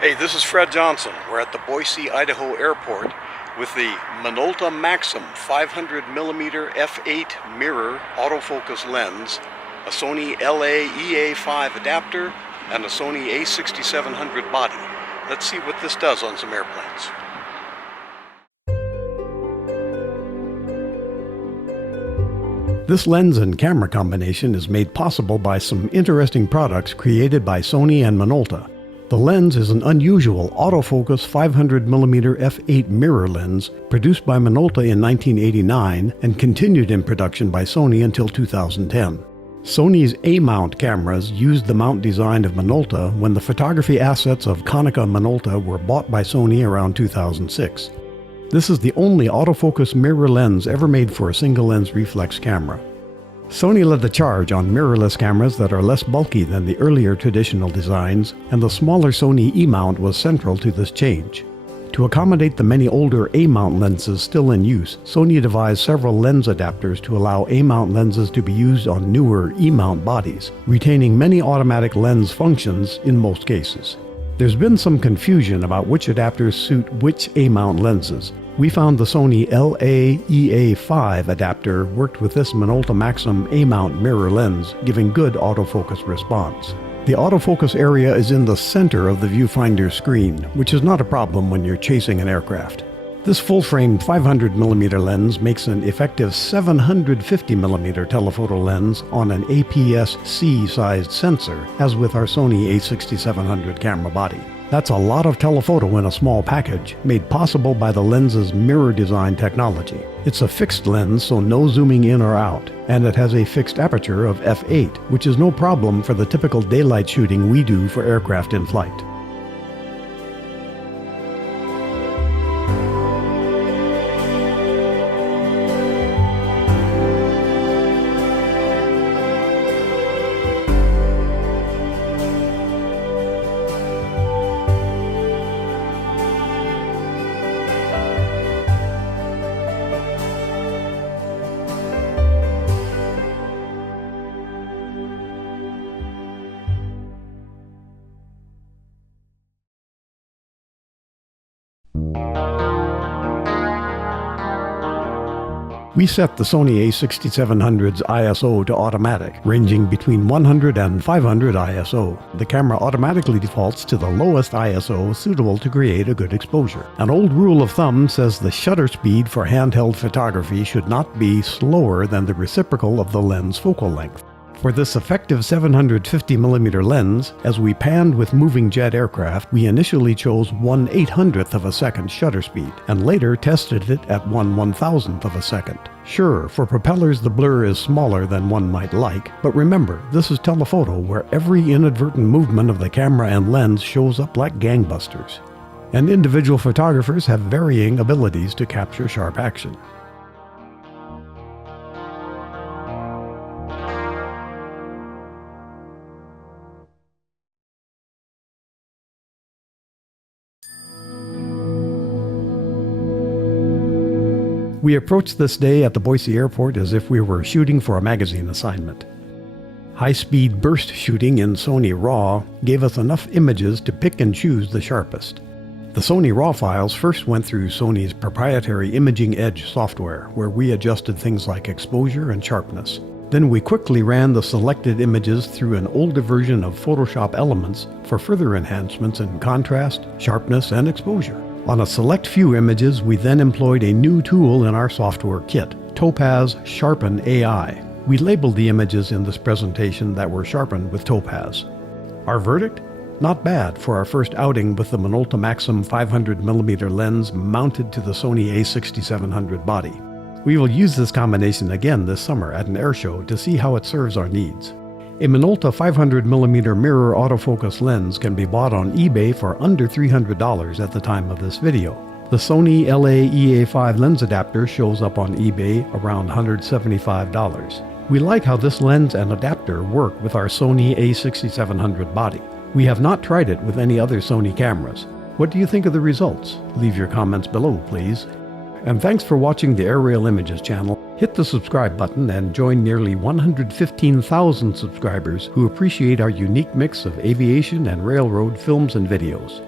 Hey, this is Fred Johnson. We're at the Boise, Idaho airport with the Minolta Maxxum 500mm f8 mirror autofocus lens, a Sony LA-EA5 adapter, and a Sony a6700 body. Let's see what this does on some airplanes. This lens and camera combination is made possible by some interesting products created by Sony and Minolta. The lens is an unusual autofocus 500mm f8 mirror lens produced by Minolta in 1989 and continued in production by Sony until 2010. Sony's E-mount cameras used the mount design of Minolta when the photography assets of Konica-Minolta were bought by Sony around 2006. This is the only autofocus mirror lens ever made for a single-lens reflex camera. Sony led the charge on mirrorless cameras that are less bulky than the earlier traditional designs, and the smaller Sony E-mount was central to this change. To accommodate the many older A-mount lenses still in use, Sony devised several lens adapters to allow A-mount lenses to be used on newer E-mount bodies, retaining many automatic lens functions in most cases. There's been some confusion about which adapters suit which A-mount lenses. We found the Sony LA-EA5 adapter worked with this Minolta Maxxum A-mount mirror lens, giving good autofocus response. The autofocus area is in the center of the viewfinder screen, which is not a problem when you're chasing an aircraft. This full-frame 500mm lens makes an effective 750mm telephoto lens on an APS-C-sized sensor, as with our Sony a6700 camera body. That's a lot of telephoto in a small package, made possible by the lens's mirror design technology. It's a fixed lens, so no zooming in or out, and it has a fixed aperture of f8, which is no problem for the typical daylight shooting we do for aircraft in flight. We set the Sony a6700's ISO to automatic, ranging between 100 and 500 ISO. The camera automatically defaults to the lowest ISO suitable to create a good exposure. An old rule of thumb says the shutter speed for handheld photography should not be slower than the reciprocal of the lens focal length. For this effective 750mm lens, as we panned with moving jet aircraft, we initially chose 1/800th of a second shutter speed, and later tested it at 1/1000th of a second. Sure, for propellers the blur is smaller than one might like, but remember, this is telephoto where every inadvertent movement of the camera and lens shows up like gangbusters. And individual photographers have varying abilities to capture sharp action. We approached this day at the Boise airport as if we were shooting for a magazine assignment. High-speed burst shooting in Sony RAW gave us enough images to pick and choose the sharpest. The Sony RAW files first went through Sony's proprietary Imaging Edge software, where we adjusted things like exposure and sharpness. Then we quickly ran the selected images through an older version of Photoshop Elements for further enhancements in contrast, sharpness, and exposure. On a select few images, we then employed a new tool in our software kit, Topaz Sharpen AI. We labeled the images in this presentation that were sharpened with Topaz. Our verdict? Not bad for our first outing with the Minolta Maxxum 500mm lens mounted to the Sony a6700 body. We will use this combination again this summer at an air show to see how it serves our needs. A Minolta 500mm mirror autofocus lens can be bought on eBay for under $300 at the time of this video. The Sony LA-EA5 lens adapter shows up on eBay around $175. We like how this lens and adapter work with our Sony a6700 body. We have not tried it with any other Sony cameras. What do you think of the results? Leave your comments below, please. And thanks for watching the Airailimages channel. Hit the subscribe button and join nearly 115,000 subscribers who appreciate our unique mix of aviation and railroad films and videos.